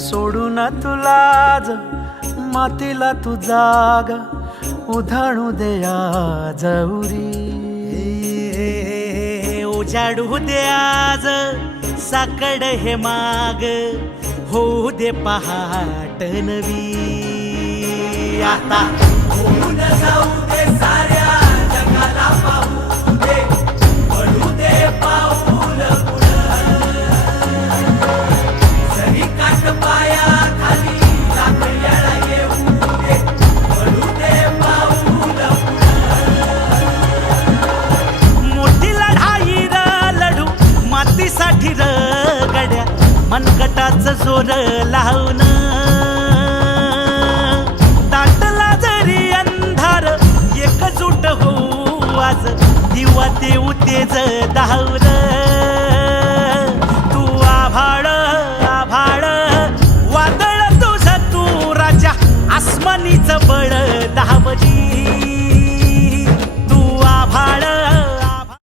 सोडून तुलाज मातीला तू जाग उधाणू दे आज उरी. उजाडू दे आज साकड हे माग होऊ दे पहाट नवी. आता होऊन जाऊ दे साऱ्या जगाला पाहू दे पडू दे पाऊल पुढं. जरी काट पाया खाली लाकड्याला येऊ दे पडू दे पाऊल पुढं. मोठी लढाई र लढू मातीसाठी र गड्या मनगटाच जोर लावून. दाटला जरी अंधार एकजूट होऊ आज दिवा देऊ तेज धावर. तू आभाळ आभाळ वादळ तुझ तू राजा आसमानीच बळ धावली.